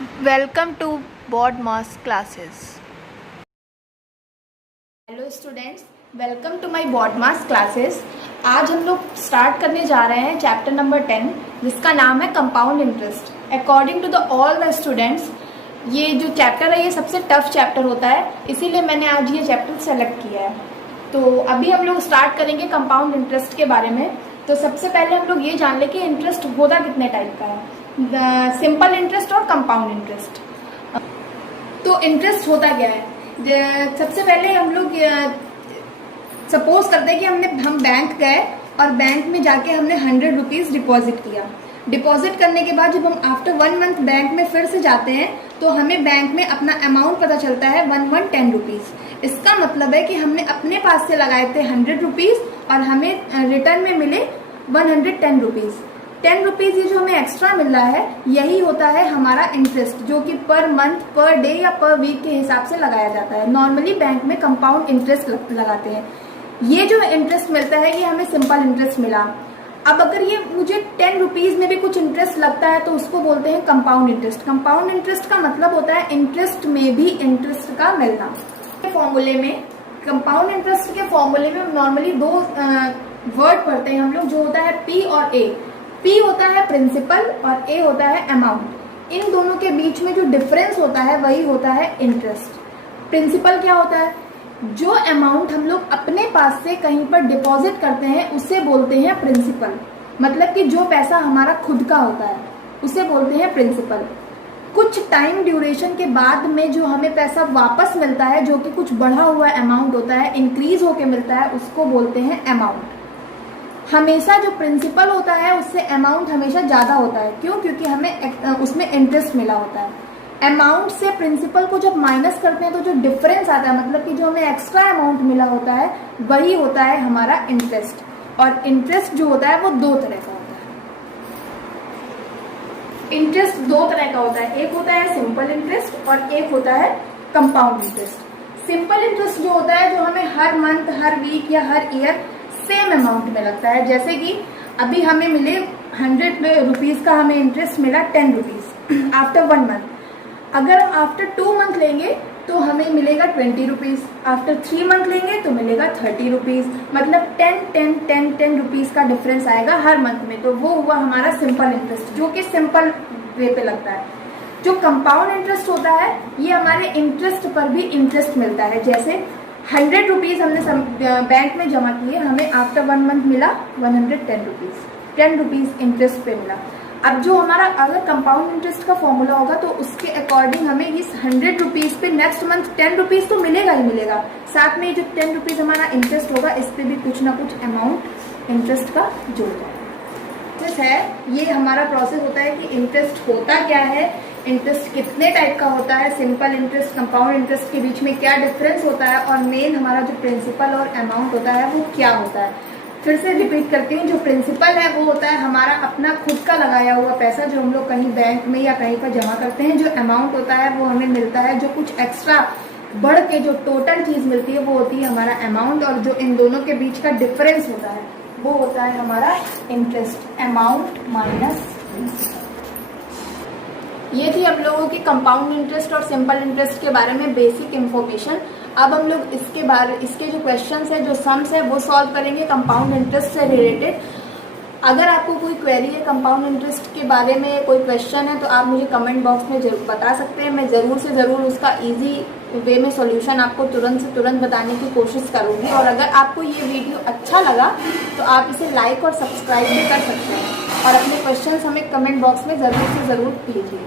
Welcome to BODMAS classes. Hello students, welcome to my BODMAS classes. आज हम लोग start करने जा रहे हैं चैप्टर नंबर 10 जिसका नाम है compound interest. According to the all the students ये जो चैप्टर है ये सबसे टफ चैप्टर होता है, इसीलिए मैंने आज ये चैप्टर सेलेक्ट किया है। तो अभी हम लोग स्टार्ट करेंगे कंपाउंड इंटरेस्ट के बारे में। तो सबसे पहले हम लोग ये जान लें कि इंटरेस्ट होता कितने टाइप का है, सिंपल इंटरेस्ट और कंपाउंड इंटरेस्ट। तो इंटरेस्ट होता क्या है? सबसे पहले हम लोग सपोज करते हैं कि हम बैंक गए और बैंक में जाके हमने 100 रुपीज़ डिपॉजिट किया। डिपॉजिट करने के बाद जब हम आफ्टर 1 मंथ बैंक में फिर से जाते हैं तो हमें बैंक में अपना अमाउंट पता चलता है 10 रुपीज़। इसका मतलब है कि हमने अपने पास से लगाए थे 100 रुपीज़ और हमें रिटर्न में मिले 110 रुपीज़। 10 रुपीज़ ये जो हमें एक्स्ट्रा मिल रहा है यही होता है हमारा इंटरेस्ट, जो कि पर मंथ, पर डे या पर वीक के हिसाब से लगाया जाता है। नॉर्मली बैंक में कंपाउंड इंटरेस्ट लगाते हैं। ये जो इंटरेस्ट मिलता है ये हमें सिंपल इंटरेस्ट मिला। अब अगर ये मुझे 10 रुपीज़ में भी कुछ इंटरेस्ट लगता है तो उसको बोलते हैं कंपाउंड इंटरेस्ट। कंपाउंड इंटरेस्ट का मतलब होता है इंटरेस्ट में भी इंटरेस्ट का मिलना। फॉर्मूले में, कंपाउंड इंटरेस्ट के फॉर्मूले में नॉर्मली दो वर्ड पढ़ते हैं हम लोग, जो होता है पी और ए। पी होता है प्रिंसिपल और ए होता है अमाउंट। इन दोनों के बीच में जो डिफरेंस होता है वही होता है इंटरेस्ट। प्रिंसिपल क्या होता है? जो अमाउंट हम लोग अपने पास से कहीं पर डिपॉजिट करते हैं उसे बोलते हैं प्रिंसिपल। मतलब कि जो पैसा हमारा खुद का होता है उसे बोलते हैं प्रिंसिपल। कुछ टाइम ड्यूरेशन के बाद में जो हमें पैसा वापस मिलता है, जो कि कुछ बढ़ा हुआ अमाउंट होता है, इंक्रीज होके मिलता है, उसको बोलते हैं अमाउंट। हमेशा जो प्रिंसिपल होता है उससे अमाउंट हमेशा ज़्यादा होता है। क्यों? क्योंकि हमें उसमें इंटरेस्ट मिला होता है। अमाउंट से प्रिंसिपल को जब माइनस करते हैं तो जो डिफरेंस आता है, मतलब कि जो हमें एक्स्ट्रा अमाउंट मिला होता है, वही होता है हमारा इंटरेस्ट। और इंटरेस्ट जो होता है वो दो तरह का होता है। इंटरेस्ट दो तरह का होता है, एक होता है सिंपल इंटरेस्ट और एक होता है कंपाउंड इंटरेस्ट। सिंपल इंटरेस्ट जो होता है, जो हमें हर मंथ, हर वीक या हर ईयर सेम अमाउंट में लगता है। जैसे कि अभी हमें मिले 100 रुपीज़ का हमें इंटरेस्ट मिला 10 रुपीज़ आफ्टर 1 मंथ। अगर हम आफ्टर 2 मंथ लेंगे तो हमें मिलेगा 20 रुपीज़। आफ्टर 3 मंथ लेंगे तो मिलेगा 30 रुपीज़। मतलब 10 रुपीज़ का डिफरेंस आएगा हर मंथ में। तो वो हुआ हमारा सिंपल इंटरेस्ट, जो कि सिंपल वे पे लगता है। जो कंपाउंड इंटरेस्ट होता है ये हमारे इंटरेस्ट पर भी इंटरेस्ट मिलता है। जैसे 100 रुपीज़ हमने बैंक में जमा किए, हमें आफ्टर 1 मंथ मिला 110 रुपीज़। 10 रुपीज़ इंटरेस्ट पे मिला। अब जो हमारा अगर कंपाउंड इंटरेस्ट का फॉर्मूला होगा तो उसके अकॉर्डिंग हमें इस 100 रुपीज़ पे नेक्स्ट मंथ 10 रुपीज़ तो मिलेगा ही मिलेगा। साथ में जो 10 रुपीज़ हमारा इंटरेस्ट होगा इस पे भी कुछ ना कुछ अमाउंट इंटरेस्ट का जुड़ जाएगा। है ये हमारा प्रोसेस होता है कि इंटरेस्ट होता क्या है, इंटरेस्ट कितने टाइप का होता है, सिंपल इंटरेस्ट, कंपाउंड इंटरेस्ट के बीच में क्या डिफरेंस होता है, और मेन हमारा जो प्रिंसिपल और अमाउंट होता है वो क्या होता है। फिर से रिपीट करती हूँ, जो प्रिंसिपल है वो होता है हमारा अपना खुद का लगाया हुआ पैसा, जो हम लोग कहीं बैंक में या कहीं पर जमा करते हैं। जो अमाउंट होता है वो हमें मिलता है, जो कुछ एक्स्ट्रा बढ़ के जो टोटल चीज़ मिलती है वो होती है हमारा अमाउंट। और जो इन दोनों के बीच का डिफरेंस होता है वो होता है हमारा इंटरेस्ट, अमाउंट माइनस प्रिंसिपल। ये थी हम लोगों की कंपाउंड इंटरेस्ट और सिंपल इंटरेस्ट के बारे में बेसिक इंफॉर्मेशन। अब हम लोग इसके जो क्वेश्चंस है, जो सम्स है, वो सॉल्व करेंगे कंपाउंड इंटरेस्ट से रिलेटेड। अगर आपको कोई क्वेरी है कंपाउंड इंटरेस्ट के बारे में, कोई क्वेश्चन है, तो आप मुझे कमेंट बॉक्स में जरूर बता सकते हैं। मैं ज़रूर से ज़रूर उसका ईजी वे में सॉल्यूशन आपको तुरंत से तुरंत बताने की कोशिश करूँगी। और अगर आपको ये वीडियो अच्छा लगा तो आप इसे लाइक और सब्सक्राइब भी कर सकते हैं और अपने क्वेश्चंस हमें कमेंट बॉक्स में ज़रूर से ज़रूर कीजिए।